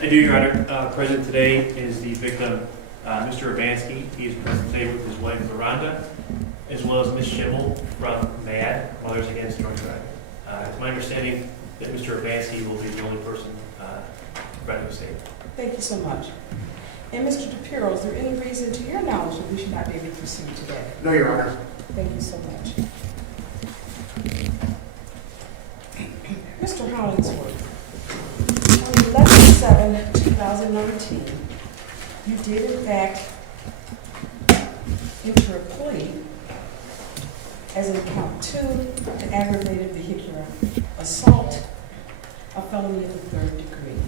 I do, Your Honor. Present today is the victim, Mr. Urbanski. He is present today with his wife, Miranda, as well as Ms. Schimmel from MAD, Mothers Against Drunk Driving. It's my understanding that Mr. Urbanski will be the only person providing a statement. Thank you so much. And Mr. DePiero, is there any reason to your knowledge that we should not be able to proceed today? No, Your Honor. Thank you so much. Mr. Hollingsworth, on 11/7/2019, you did in fact enter a plea as an count 2 to aggravated vehicular assault, a felony of the 3rd degree.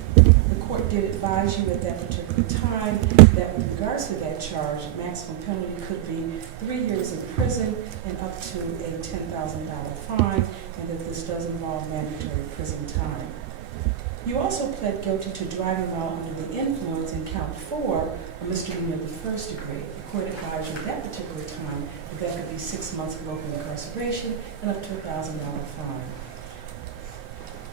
The court did advise you at that particular time that with regards to that charge, maximum penalty could be 3 years in prison and up to a $10,000 fine, and that this does involve mandatory prison time. You also pled guilty to driving while under the influence in count 4, a misdemeanor of the 1st degree. The court advised you at that particular time that that could be 6 months of local incarceration and up to a $1,000 fine.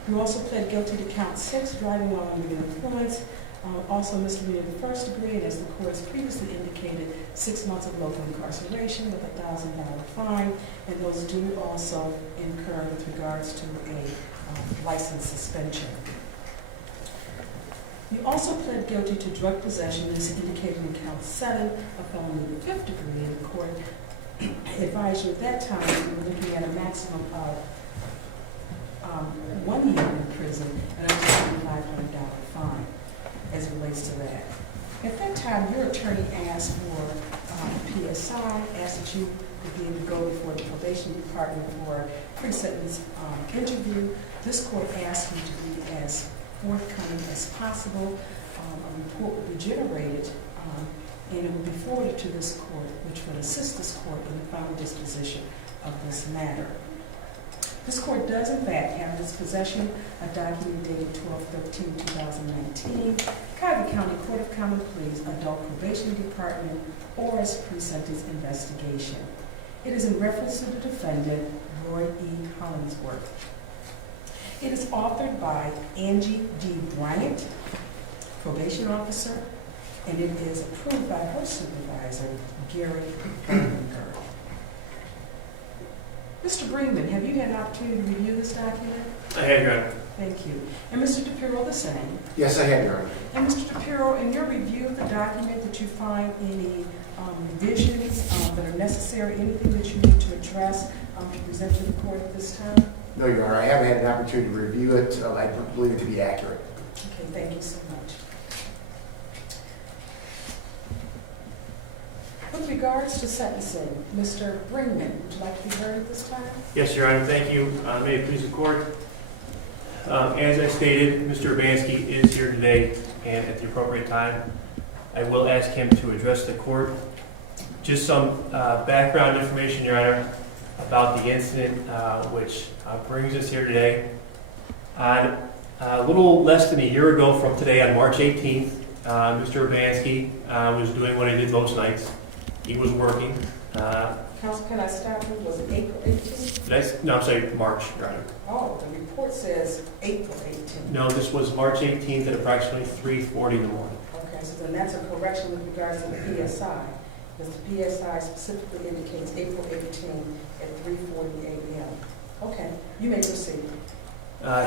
You also pled guilty to count 6, driving while under the influence, also misdemeanor of the 1st degree, and as the court has previously indicated, 6 months of local incarceration with a $1,000 fine, and those do also incur with regards to a license suspension. You also pled guilty to drug possession, as indicated in count 7, a felony of the 5th degree, and the court advised you at that time that you were looking at a maximum of 1 year in prison and up to a $500 fine as it relates to that. At that time, your attorney asked for PSI, asked that you would be able to go before the probation department for a pre-sentence interview. This court asked you to be as forthcoming as possible. A report will be generated and it will be forwarded to this court, which would assist this court in the final disposition of this matter. This court does, in fact, have in its possession a document dated 12/13/2019, Cuyahoga County Court of Common Pleas, Adult Probation Department, ORS Pre-Sentence Investigation. It is in reference to the defendant, Roy E. Hollingsworth. It is authored by Angie D. Bryant, probation officer, and it is approved by her supervisor, Gary Berlinger. Mr. Brinkman, have you had an opportunity to review this document? I have, Your Honor. Thank you. And Mr. DePiero, the same. Yes, I have, Your Honor. And Mr. DePiero, in your review of the document, did you find any revisions that are necessary, anything that you need to address to present to the court at this time? No, Your Honor. I haven't had an opportunity to review it. I believe it to be accurate. Okay, thank you so much. With regards to sentencing, Mr. Brinkman, would you like to be heard at this time? Yes, Your Honor. Thank you. May it please the court. As I stated, Mr. Urbanski is here today, and at the appropriate time, I will ask him to address the court. Just some background information, Your Honor, about the incident which brings us here today. On a little less than a year ago from today, on March 18th, Mr. Urbanski was doing what he did most nights. He was working. Counsel, can I stop you? Was it April 18th? No, I'm sorry, March, Your Honor. Oh, the report says April 18th. No, this was March 18th at approximately 3:40 in the morning. Okay, so then that's a correction with regards to the PSI. Because the PSI specifically indicates April 18th at 3:40 a.m. Okay, you may proceed.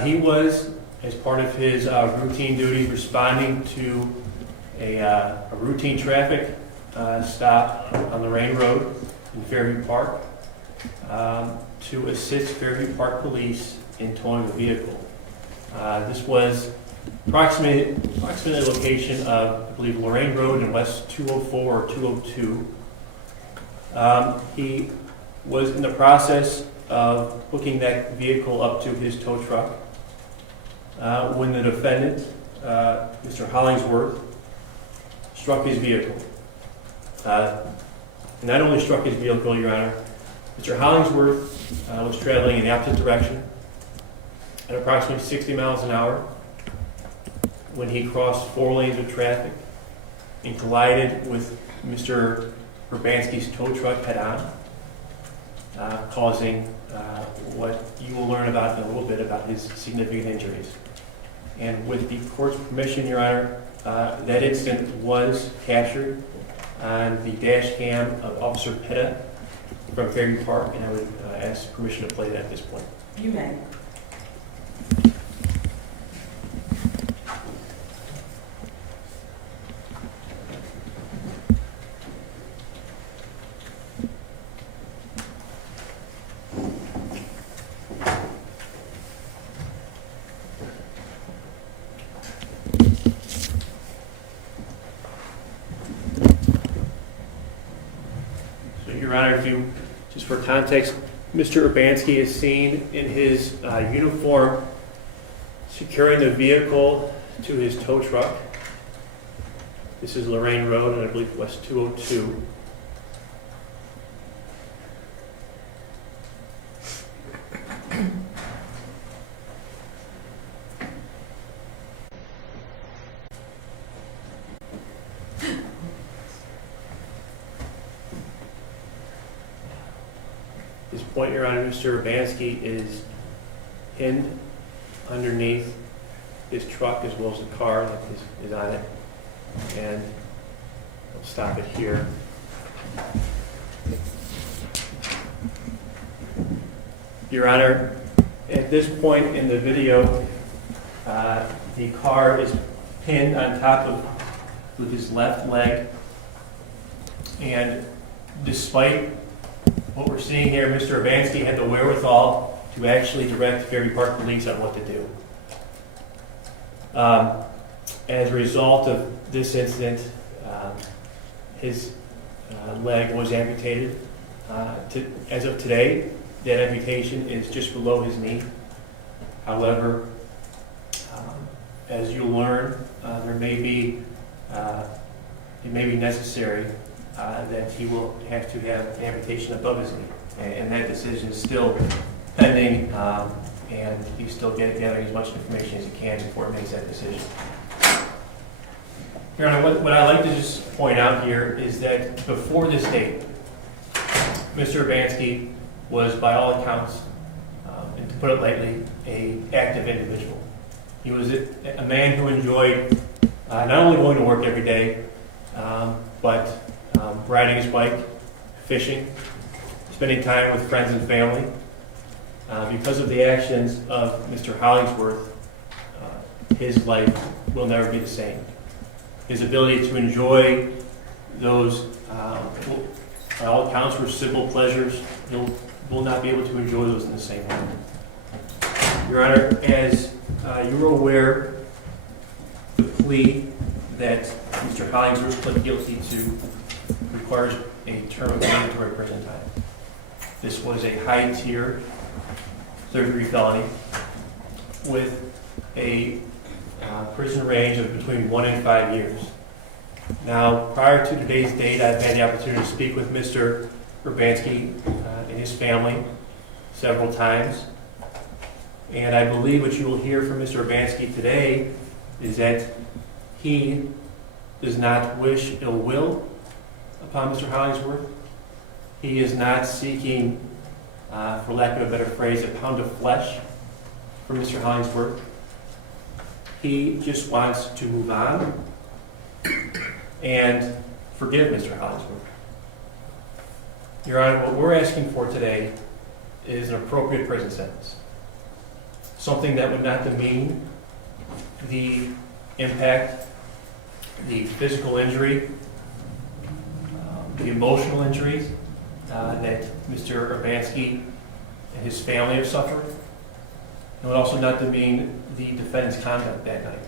He was, as part of his routine duties, responding to a routine traffic stop on Lorraine Road in Fairview Park to assist Fairview Park Police in towing a vehicle. This was approximately the location of, I believe, Lorraine Road and West 204 or 202. He was in the process of hooking that vehicle up to his tow truck when the defendant, Mr. Hollingsworth, struck his vehicle. Not only struck his vehicle, Your Honor, Mr. Hollingsworth was traveling in the opposite direction at approximately 60 miles an hour when he crossed 4 lanes of traffic and collided with Mr. Urbanski's tow truck head-on, causing what you will learn about in a little bit about his significant injuries. And with the court's permission, Your Honor, that incident was captured on the dash cam of Officer Pitta from Fairview Park, and I would ask permission to play that at this point. You may. So, Your Honor, if you, just for context, Mr. Urbanski is seen in his uniform securing the vehicle to his tow truck. This is Lorraine Road, and I believe West 202. At this point, Your Honor, Mr. Urbanski is pinned underneath his truck as well as the car that is on it. And I'll stop it here. Your Honor, at this point in the video, the car is pinned on top of with his left leg. And despite what we're seeing here, Mr. Urbanski had the wherewithal to actually direct Fairview Park Police on what to do. As a result of this incident, his leg was amputated. As of today, that amputation is just below his knee. However, as you'll learn, it may be necessary that he will have to have an amputation above his knee. And that decision is still pending, and he's still gathering as much information as he can before he makes that decision. Your Honor, what I'd like to just point out here is that before this date, Mr. Urbanski was, by all accounts, and to put it lightly, an active individual. He was a man who enjoyed not only going to work every day, but riding his bike, fishing, spending time with friends and family. Because of the actions of Mr. Hollingsworth, his life will never be the same. His ability to enjoy those, by all accounts, were simple pleasures, will not be able to enjoy those in the same way. Your Honor, as you are aware, the plea that Mr. Hollingsworth pled guilty to requires a term of mandatory prison time. This was a high-tier third-degree felony with a prison range of between 1 and 5 years. Now, prior to today's date, I've had the opportunity to speak with Mr. Urbanski and his family several times. And I believe what you will hear from Mr. Urbanski today is that he does not wish ill will upon Mr. Hollingsworth. He is not seeking, for lack of a better phrase, a pound of flesh from Mr. Hollingsworth. He just wants to move on and forgive Mr. Hollingsworth. Your Honor, what we're asking for today is an appropriate prison sentence. Something that would not demean the impact, the physical injury, the emotional injuries that Mr. Urbanski and his family have suffered. It would also not demean the defendant's conduct that night.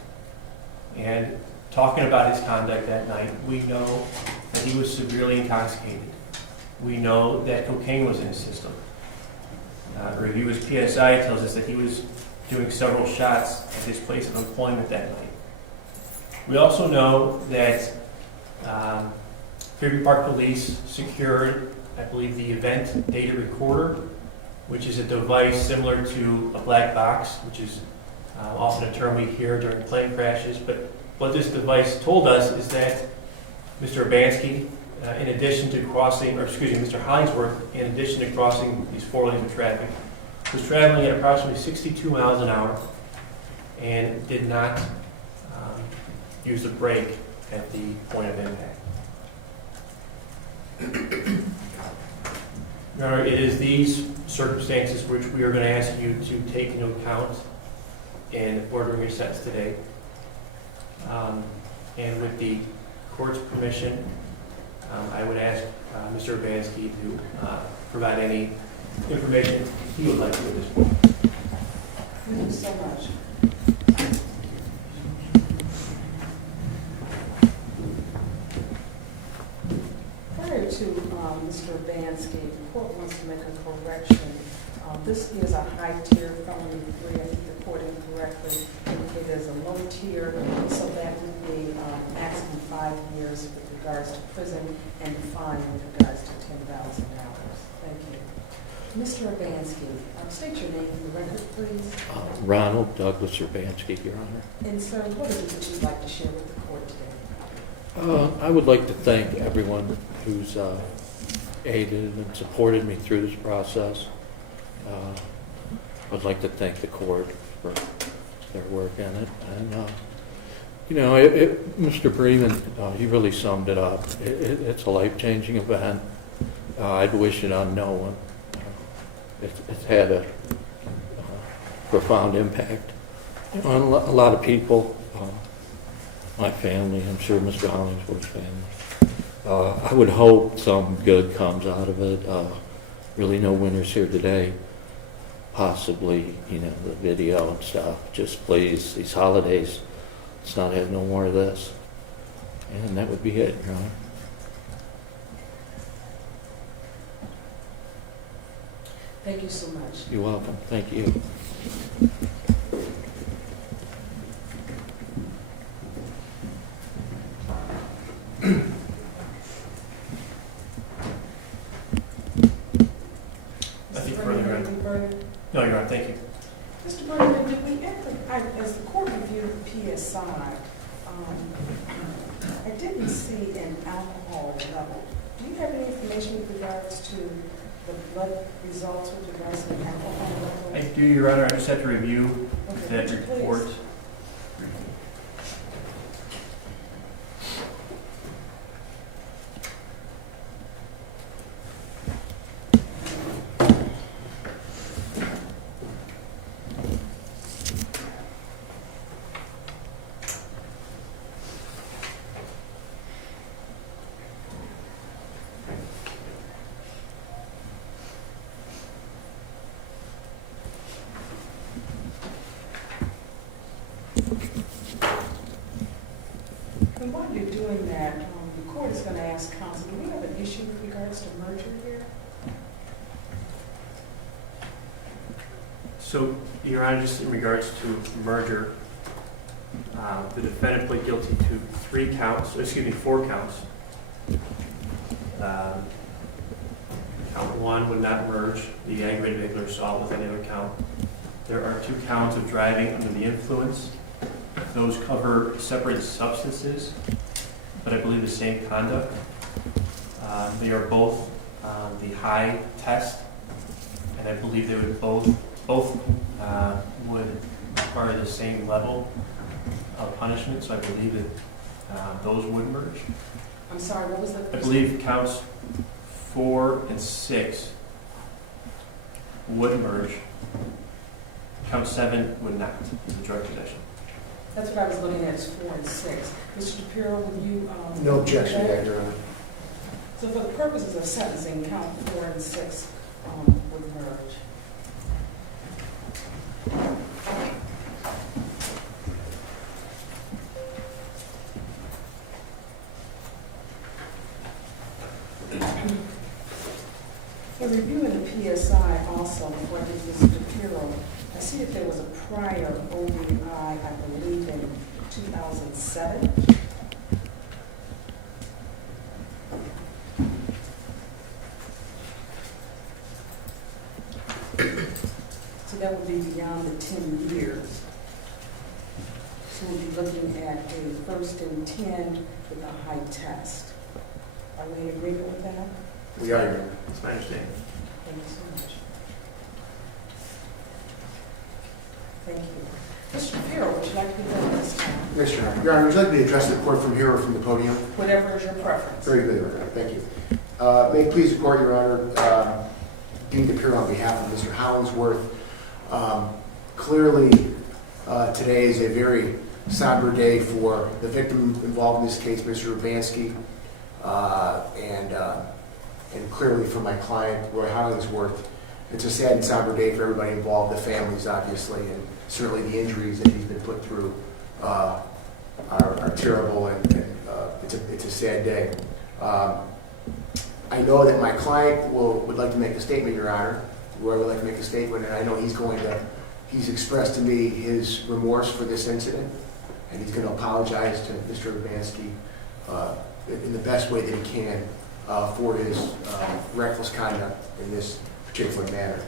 And talking about his conduct that night, we know that he was severely intoxicated. We know that cocaine was in his system. A review of his PSI tells us that he was doing several shots at his place of employment that night. We also know that Fairview Park Police secured, I believe, the event data recorder, which is a device similar to a black box, which is often a term we hear during plane crashes. But what this device told us is that Mr. Urbanski, in addition to crossing, or excuse me, Mr. Hollingsworth, in addition to crossing these 4 lanes of traffic, was traveling at approximately 62 miles an hour and did not use the brake at the point of impact. Your Honor, it is these circumstances which we are going to ask you to take into account in ordering your sentence today. And with the court's permission, I would ask Mr. Urbanski to provide any information he would like to at this point. Thank you so much. Prior to Mr. Urbanski, the court wants to make a correction. This is a high tier felony degree. I think the court incorrectly indicated as a low tier, so that would be maximum 5 years with regards to prison and fine with regards to $10,000. Thank you. Mr. Urbanski, state your name for the record, please. Ronald Douglas Urbanski, Your Honor. And sir, what is it that you'd like to share with the court today? I would like to thank everyone who's aided and supported me through this process. I'd like to thank the court for their work in it. And, Mr. Bremen, he really summed it up. It's a life-changing event. I'd wish it on no one. It's had a profound impact on a lot of people. My family, I'm sure Mr. Hollingsworth's family. I would hope some good comes out of it. Really no winners here today. Possibly, the video and stuff. Just please, these holidays, let's not have no more of this. And that would be it, Your Honor. Thank you so much. You're welcome. Thank you. Nothing further, Your Honor. No, Your Honor, thank you. Mr. Bergman, did we as the court reviewed the PSI, I didn't see an alcohol level. Do you have any information with regards to the blood results with regards to the alcohol level? I do, Your Honor. I just have to review that Would you please? report. And while you're doing that, the court is going to ask counsel, do we have an issue with regards to merger here? So, Your Honor, just in regards to merger, the defendant pled guilty to 4 counts. Count 1 would not merge the aggravated vehicular assault with any other count. There are 2 counts of driving under the influence. Those cover separate substances, but I believe the same conduct. They are both the high test, and I believe they would both would require the same level of punishment, so I believe that those would merge. I'm sorry, what was that? I believe counts 4 and 6 would merge. Count 7 would not, the drug possession. That's what I was looking at, is 4 and 6. Mr. Shapiro, would you? No objection to that, Your Honor. So for the purposes of sentencing, count 4 and 6 would merge. In reviewing the PSI also, before I get to Mr. Shapiro, I see that there was a prior OBI, I believe in 2007. So that would be beyond the 10 years. So we'll be looking at a first and 10 with a high test. Are we in agreement with that? We are, Your Honor. That's my understanding. Thank you so much. Thank you. Mr. Farrell, would you like to be heard this time? Yes, Your Honor. Your Honor, would you like me to address the court from here or from the podium? Whatever is your preference. Very good, Your Honor. Thank you. May it please the court, Your Honor, being to appear on behalf of Mr. Hollingsworth. Clearly, today is a very somber day for the victim involved in this case, Mr. Urbanski, and clearly for my client, Roy Hollingsworth. It's a sad and somber day for everybody involved, the families, obviously, and certainly the injuries that he's been put through are terrible, and it's a sad day. I know that my client would like to make a statement, Your Honor. Roy would like to make a statement, and I know he's expressed to me his remorse for this incident, and he's going to apologize to Mr. Urbanski in the best way that he can for his reckless conduct in this particular matter.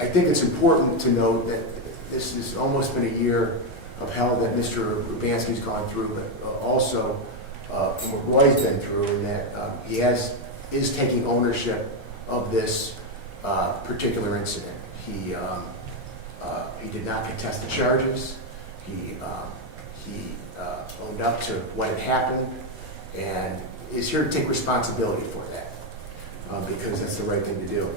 I think it's important to note that this has almost been a year of hell that Mr. Urbanski's gone through, but also from what Roy's been through, and that he is taking ownership of this particular incident. He did not contest the charges. He owned up to what had happened and is here to take responsibility for that because that's the right thing to do.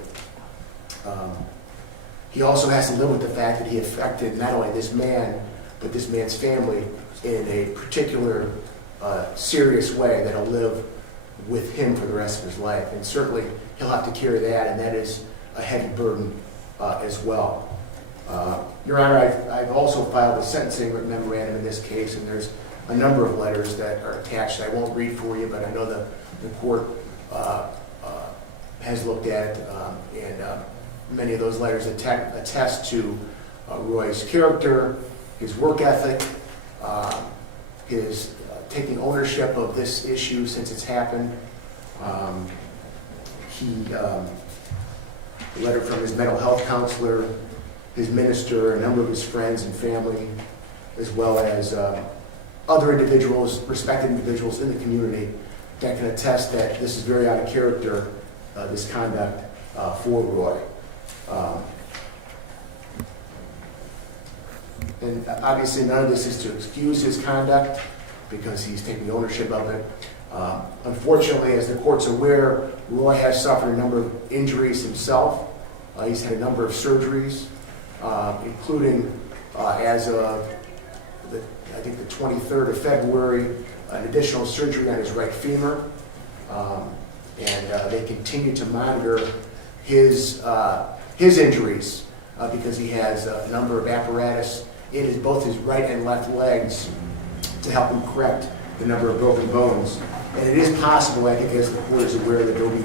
He also has to live with the fact that he affected not only this man, but this man's family in a particular serious way that'll live with him for the rest of his life. And certainly he'll have to carry that, and that is a heavy burden as well. Your Honor, I've also filed a sentencing memorandum in this case, and there's a number of letters that are attached. I won't read for you, but I know the court has looked at it, and many of those letters attest to Roy's character, his work ethic, his taking ownership of this issue since it's happened. A letter from his mental health counselor, his minister, a number of his friends and family, as well as other individuals, respected individuals in the community that can attest that this is very out of character, this conduct for Roy. And obviously none of this is to excuse his conduct because he's taking ownership of it. Unfortunately, as the court's aware, Roy has suffered a number of injuries himself. He's had a number of surgeries, including as of I think the 23rd of February, an additional surgery on his right femur. And they continue to monitor his injuries because he has a number of apparatus in both his right and left legs to help him correct the number of broken bones. And it is possible, I think, as the court is aware, that there will be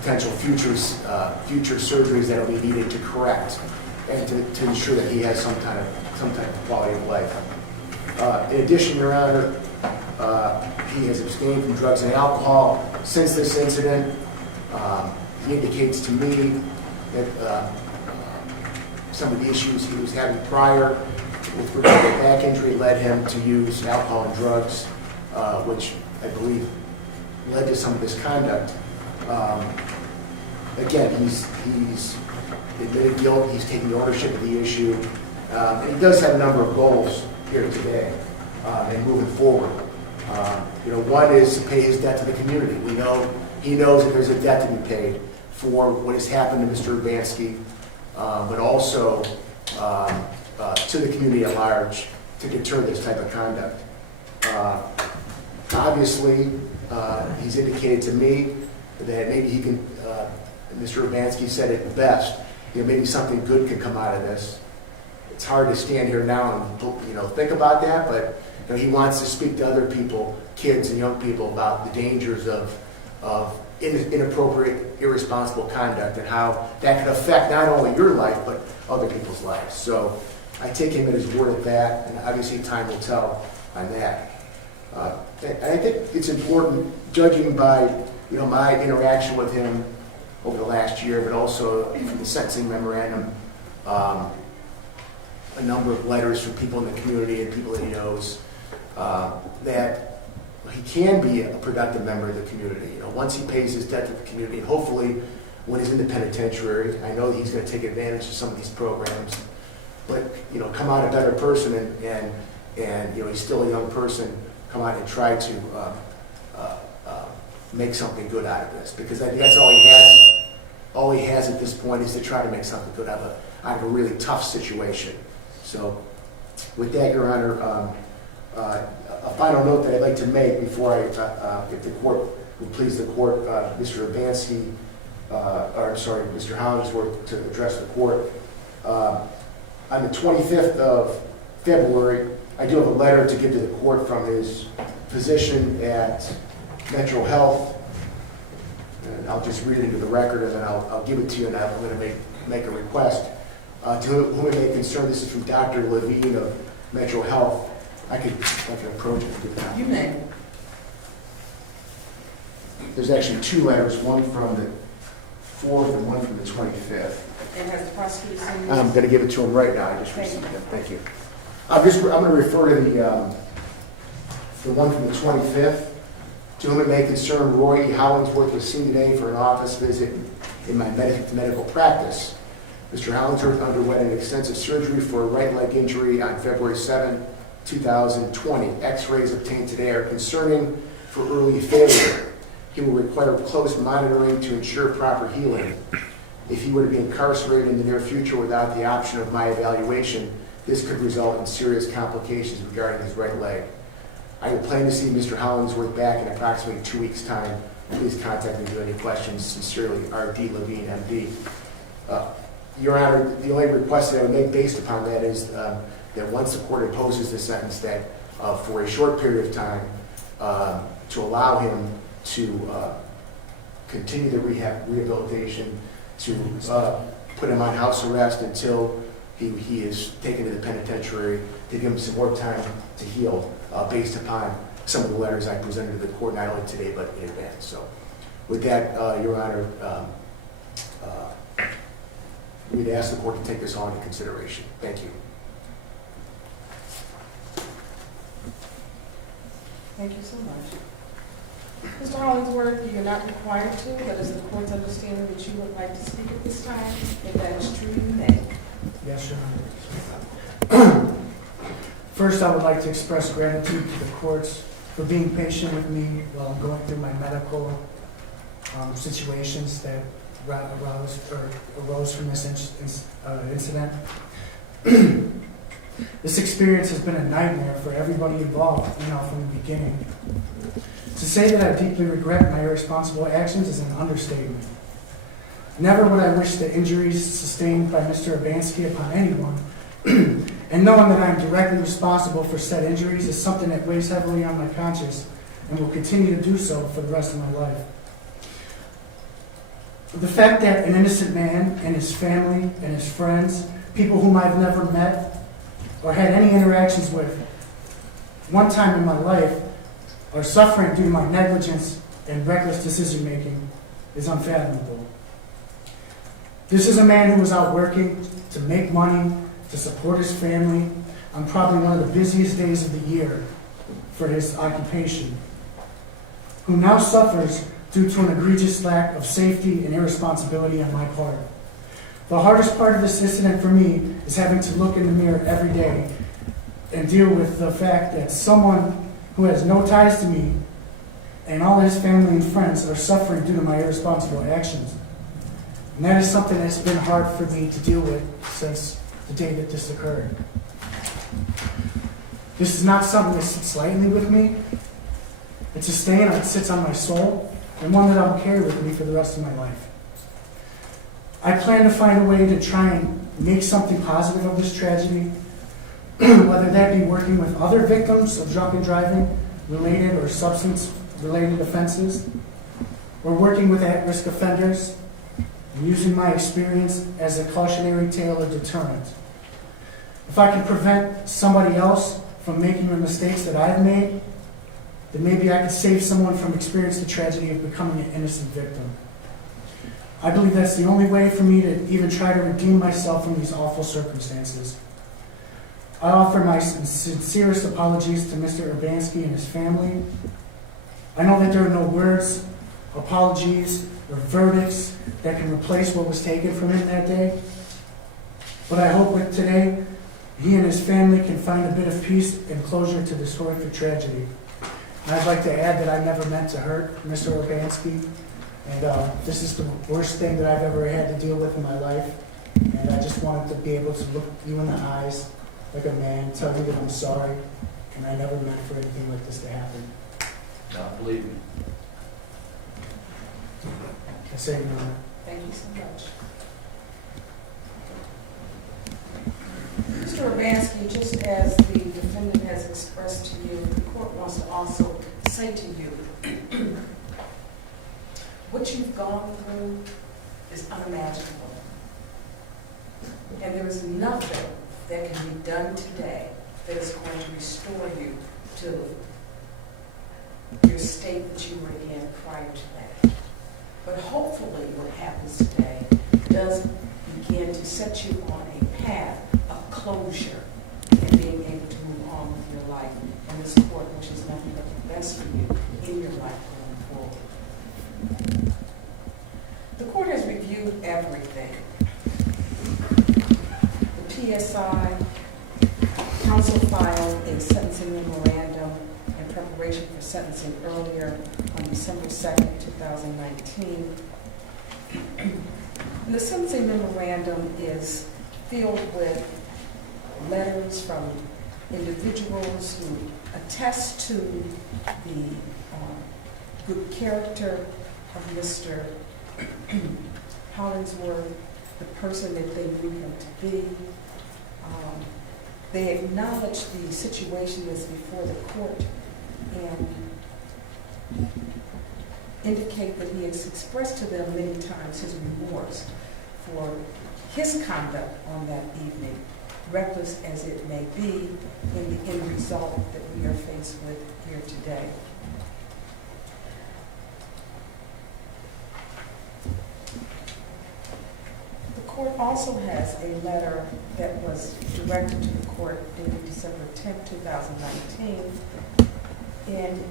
potential future surgeries that will be needed to correct and to ensure that he has some type of quality of life. In addition, Your Honor, he has abstained from drugs and alcohol since this incident. He indicates to me that some of the issues he was having prior with regard to back injury led him to use alcohol and drugs, which I believe led to some of this conduct. Again, he's admitted guilt, he's taking ownership of the issue, and he does have a number of goals here today and moving forward. One is to pay his debt to the community. He knows that there's a debt to be paid for what has happened to Mr. Urbanski, but also to the community at large to deter this type of conduct. Obviously, he's indicated to me that maybe he can, Mr. Urbanski said it best, maybe something good could come out of this. It's hard to stand here now and think about that, but he wants to speak to other people, kids and young people, about the dangers of inappropriate, irresponsible conduct and how that could affect not only your life but other people's lives. So I take him at his word at that, and obviously time will tell on that. And I think it's important, judging by my interaction with him over the last year, but also from the sentencing memorandum, a number of letters from people in the community and people that he knows, that he can be a productive member of the community. Once he pays his debt to the community, and hopefully when he's in the penitentiary, I know that he's going to take advantage of some of these programs, but, you know, come out a better person and, you know, he's still a young person, come out and try to make something good out of this, because I think that's all he has. All he has at this point is to try to make something good out of a really tough situation. So with that, Your Honor, a final note that I'd like to make before if the court would please the court, Mr. Urbanski, or I'm sorry, Mr. Hollingsworth, to address the court. On the 25th of February, I do have a letter to give to the court from his physician at Metro Health. And I'll just read it into the record, and then I'll give it to you, and I'm going to make a request. To whom it may concern, this is from Dr. Levine of Metro Health. I can approach it and give it out. You may. There's actually two letters, one from the 4th and one from the 25th. And has the prosecutor seen this? I'm going to give it to him right now. I just received it. Thank you. I'm going to refer to the one from the 25th. To whom it may concern, Roy E. Hollingsworth was seen today for an office visit in my medical practice. Mr. Hollingsworth underwent an extensive surgery for a right leg injury on February 7, 2020. X-rays obtained today are concerning for early failure. He will require close monitoring to ensure proper healing. If he were to be incarcerated in the near future without the option of my evaluation, this could result in serious complications regarding his right leg. I will plan to see Mr. Hollingsworth back in approximately 2 weeks' time. Please contact me if you have any questions. Sincerely, R.D. Levine, M.D. Your Honor, the only request that I would make based upon that is that once the court imposes the sentence, that for a short period of time, to allow him to continue the rehabilitation, to put him on house arrest until he is taken to the penitentiary, to give him some more time to heal, based upon some of the letters I presented to the court, not only today, but in advance. So with that, Your Honor, we'd ask the court to take this on into consideration. Thank you. Thank you so much. Mr. Hollingsworth, you're not required to, but is the court's understanding that you would like to speak at this time? If that is true, you may. Yes, Your Honor. First, I would like to express gratitude to the courts for being patient with me while I'm going through my medical situations that arose from this incident. This experience has been a nightmare for everybody involved, from the beginning. To say that I deeply regret my irresponsible actions is an understatement. Never would I wish the injuries sustained by Mr. Urbanski upon anyone, and knowing that I am directly responsible for said injuries is something that weighs heavily on my conscience and will continue to do so for the rest of my life. The fact that an innocent man and his family and his friends, people whom I've never met or had any interactions with one time in my life, are suffering due to my negligence and reckless decision-making is unfathomable. This is a man who was out working to make money, to support his family on probably one of the busiest days of the year for his occupation, who now suffers due to an egregious lack of safety and irresponsibility on my part. The hardest part of this incident for me is having to look in the mirror every day and deal with the fact that someone who has no ties to me and all his family and friends are suffering due to my irresponsible actions. And that is something that's been hard for me to deal with since the day that this occurred. This is not something that sits lightly with me. It's a stain that sits on my soul and one that I will carry with me for the rest of my life. I plan to find a way to try and make something positive of this tragedy, whether that be working with other victims of drunken driving related or substance related offenses, or working with at-risk offenders and using my experience as a cautionary tale or deterrent. If I can prevent somebody else from making the mistakes that I've made, then maybe I could save someone from experiencing the tragedy of becoming an innocent victim. I believe that's the only way for me to even try to redeem myself from these awful circumstances. I offer my sincerest apologies to Mr. Urbanski and his family. I know that there are no words, apologies, or verdicts that can replace what was taken from him that day. But I hope with today he and his family can find a bit of peace and closure to this horrific tragedy. And I'd like to add that I never meant to hurt Mr. Urbanski, and this is the worst thing that I've ever had to deal with in my life. And I just wanted to be able to look you in the eyes like a man, tell you that I'm sorry, and I never meant for anything like this to happen. Not believe me. I say no. Thank you so much. Mr. Urbanski, just as the defendant has expressed to you, the court wants to also say to you, what you've gone through is unimaginable. And there is nothing that can be done today that is going to restore you to your state that you were in prior to that. But hopefully what happens today does begin to set you on a path of closure and being able to move on with your life and this court, which is nothing but the best for you in your life going forward. The court has reviewed everything. The PSI, counsel filed a sentencing memorandum in preparation for sentencing earlier on December 2nd, 2019. And the sentencing memorandum is filled with letters from individuals who attest to the good character of Mr. Hollingsworth, the person that they knew him to be. They acknowledge the situation that's before the court and indicate that he has expressed to them many times his remorse for his conduct on that evening, reckless as it may be in the end result that we are faced with here today. The court also has a letter that was directed to the court dated December 10, 2019, and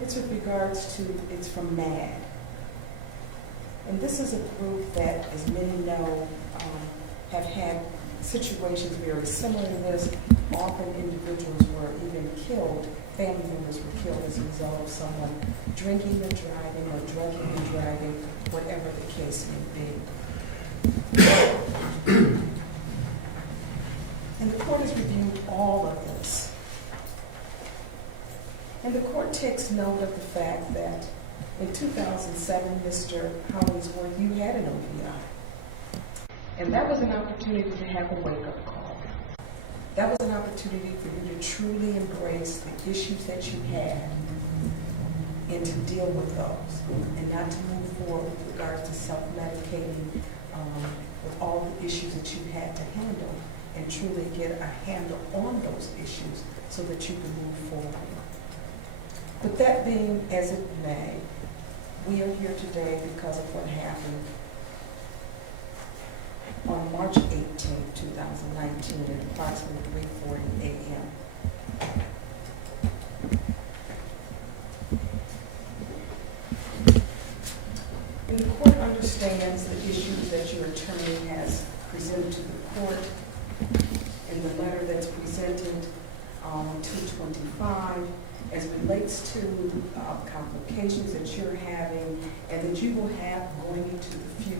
it's with regards to, it's from MAD. And this is a group that, as many know, have had situations very similar to this. Often individuals were even killed, family members were killed as a result of someone drinking and driving or drugging and driving, whatever the case may be. And the court has reviewed all of this. And the court takes note of the fact that in 2007, Mr. Hollingsworth, you had an OPI. And that was an opportunity to have a wake-up call. That was an opportunity for you to truly embrace the issues that you had and to deal with those and not to move forward with regards to self-medicating with all the issues that you had to handle and truly get a handle on those issues so that you can move forward. But that being as it may, we are here today because of what happened on March 18, 2019 at approximately 3:40 a.m. And the court understands the issues that your attorney has presented to the court in the letter that's presented on 225 as relates to complications that you're having and that you will have going into the future.